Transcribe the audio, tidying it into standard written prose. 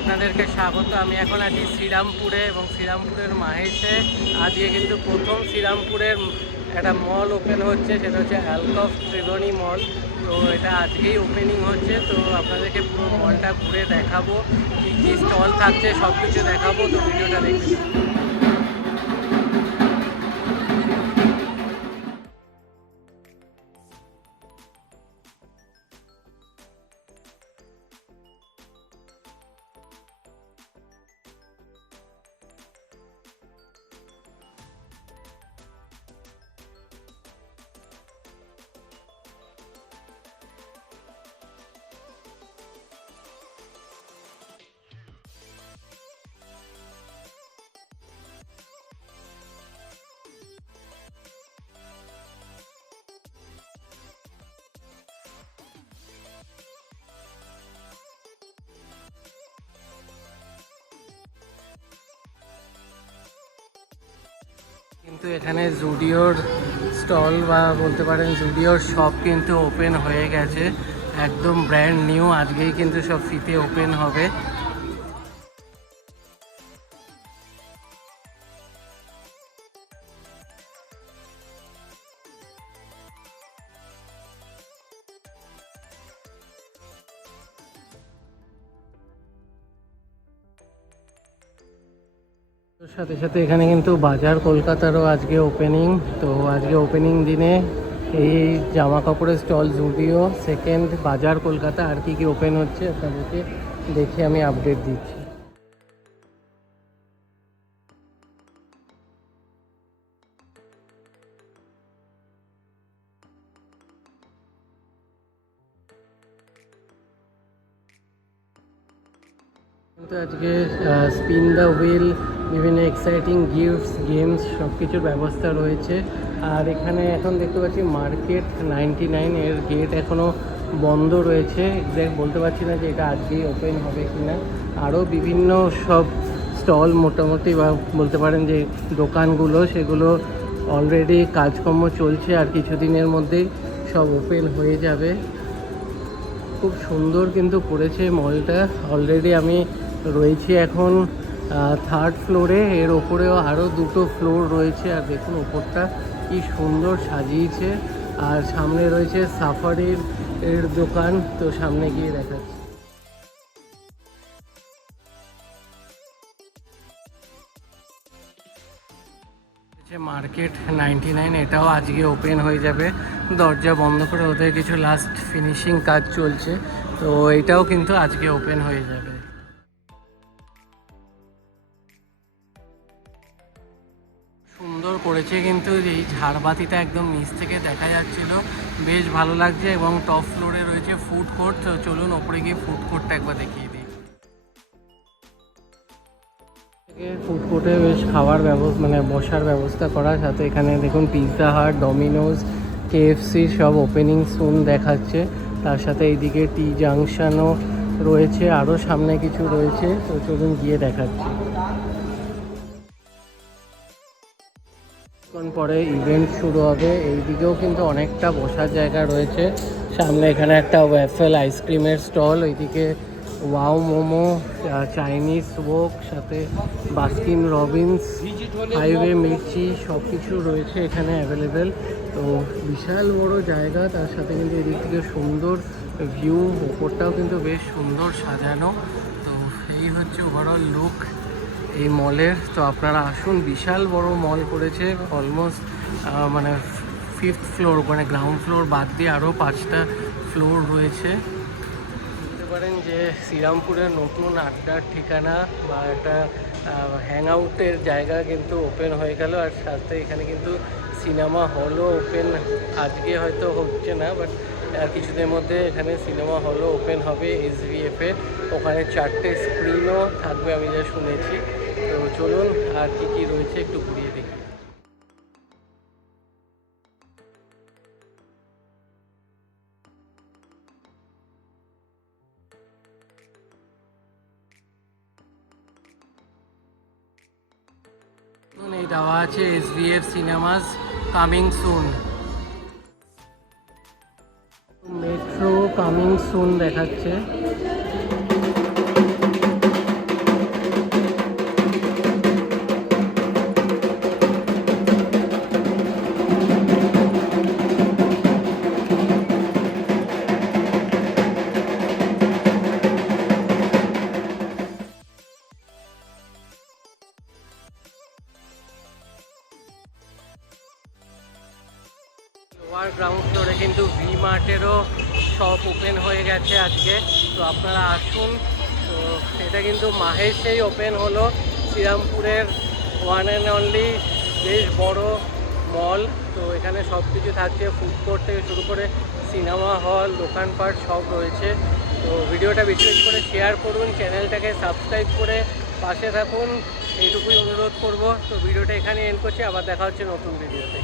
আপনাদেরকে স্বাগত। আমি এখন আছি শ্রীরামপুরে এবং শ্রীরামপুরের মাহেশে। আজকে কিন্তু প্রথম শ্রীরামপুরের একটা মল ওপেন হচ্ছে, সেটা হচ্ছে অ্যালকফ ত্রিবেণী মল। তো এটা আজকেই ওপেনিং হচ্ছে। তো আপনাদেরকে পুরো মলটা ঘুরে দেখাবো, কী কী স্টল থাকছে সব কিছু দেখাবো। তো ভিডিওটা দেখতে কিন্তু এখানে জুডিওর স্টল বা বলতে পারেন জুডিওর শপ কিন্তু ওপেন হয়ে গেছে, একদম ব্র্যান্ড নিউ। আজকেই কিন্তু সব ফিতে ওপেন হবে। সাথে সাথে এখানে কিন্তু বাজার কলকাতারও আজকে ওপেনিং। তো আজকে ওপেনিং দিনে এই জামা কাপড়ের স্টল জুডিও, সেকেন্ড বাজার কলকাতা, আর কি কি ওপেন হচ্ছে আপনাদেরকে দেখে আমি আপডেট দিচ্ছি। কিন্তু আজকে স্পিন দ্য হুইল, বিভিন্ন এক্সাইটিং গিফটস, গেমস সব কিছুর ব্যবস্থা রয়েছে। আর এখানে এখন দেখতে পাচ্ছি মার্কেট 99 এর গেট এখনও বন্ধ রয়েছে। এক্স্যাক্ট বলতে পারছি না যে এটা আজকেই ওপেন হবে কি না। আরও বিভিন্ন সব স্টল মোটামুটি বা বলতে পারেন যে দোকানগুলো, সেগুলো অলরেডি কাজকর্ম চলছে, আর কিছুদিনের মধ্যেই সব ওপেন হয়ে যাবে। খুব সুন্দর কিন্তু করেছে মলটা। অলরেডি আমি রয়েছি এখন থার্ড ফ্লোরে, এর ওপরেও আরও দুটো ফ্লোর রয়েছে। আর দেখুন ওপরটা কি সুন্দর সাজিয়েছে। আর সামনে রয়েছে সাফারির দোকান, তো সামনে গিয়ে দেখাচ্ছি। মার্কেট 99 এটাও আজকে ওপেন হয়ে যাবে। দরজা বন্ধ করে ওদের কিছু লাস্ট ফিনিশিং কাজ চলছে, তো এটাও কিন্তু আজকে ওপেন হয়ে যাবে। সুন্দর করেছে কিন্তু, এই ঝাড়বাতিটা একদম নিচ থেকে দেখা যাচ্ছিল, বেশ ভালো লাগছে। এবং টপ ফ্লোরে রয়েছে ফুড কোর্ট। তো চলুন ওপরে গিয়ে ফুড কোর্টটা একবার দেখিয়ে দিই। ফুড কোর্টে বেশ খাওয়ার ব্যবস্থা, মানে বসার ব্যবস্থা করা। সাথে এখানে দেখুন পিৎজা হাট, ডমিনোজ, কেএফসি সব ওপেনিং সুন দেখাচ্ছে। তার সাথে এইদিকে টি জাংশনও রয়েছে, আরও সামনে কিছু রয়েছে। তো চলুন গিয়ে দেখাচ্ছি। কিছুক্ষণ পরে ইভেন্ট শুরু হবে। এইদিকেও কিন্তু অনেকটা বসার জায়গা রয়েছে। সামনে এখানে একটা ওয়াফেল আইসক্রিমের স্টল, ওইদিকে ওয়াও মোমো, চাইনিজ ওক, সাথে বাস্কিন রবিন্স, হাইওয়ে মির্চি সব কিছু রয়েছে এখানে অ্যাভেলেবেল। তো বিশাল বড় জায়গা, তার সাথে কিন্তু এদিক থেকে সুন্দর ভিউ, ওপরটাও কিন্তু বেশ সুন্দর সাজানো। তো এই হচ্ছে ওভারঅল লুক এই মলের। তো আপনারা আসুন, বিশাল বড় মল করেছে। অলমোস্ট মানে 5th ফ্লোর, মানে গ্রাউন্ড ফ্লোর বাদ দিয়ে আরও 5টা ফ্লোর রয়েছে। বলতে পারেন যে শ্রীরামপুরের নতুন আড্ডার ঠিকানা বা একটা হ্যাং আউটের জায়গা কিন্তু ওপেন হয়ে গেল। আর সাথে এখানে কিন্তু সিনেমা হলও ওপেন, আজকে হয়তো হচ্ছে না, বাট আর কিছুদিনের মধ্যে এখানে সিনেমা হলও ওপেন হবে SVF-এ। ওখানে 4টে স্ক্রিনও থাকবে আমি যা শুনেছি। তো চলুন আর কি কি রয়েছে একটু ঘুরিয়ে দেখি। এই দেওয়া আছে SVF cinemas coming soon, metro coming soon দেখাচ্ছে। ফ্লোরে কিন্তু ভি মার্টেরও শপ ওপেন হয়ে গেছে আজকে। তো আপনারা আসুন। তো এটা কিন্তু মাহেশেই ওপেন হলো, শ্রীরামপুরের ওয়ান অ্যান্ড অনলি বেশ বড় মল। তো এখানে সব কিছু থাকছে, ফুড কোর্ট থেকে শুরু করে সিনেমা হল, দোকানপাট সব রয়েছে। তো ভিডিওটা বেশি বেশি করে শেয়ার করুন, চ্যানেলটাকে সাবস্ক্রাইব করে পাশে থাকুন, এইটুকুই অনুরোধ করব। তো ভিডিওটা এখানে এন্ড করছি, আবার দেখা হচ্ছে নতুন ভিডিওতে।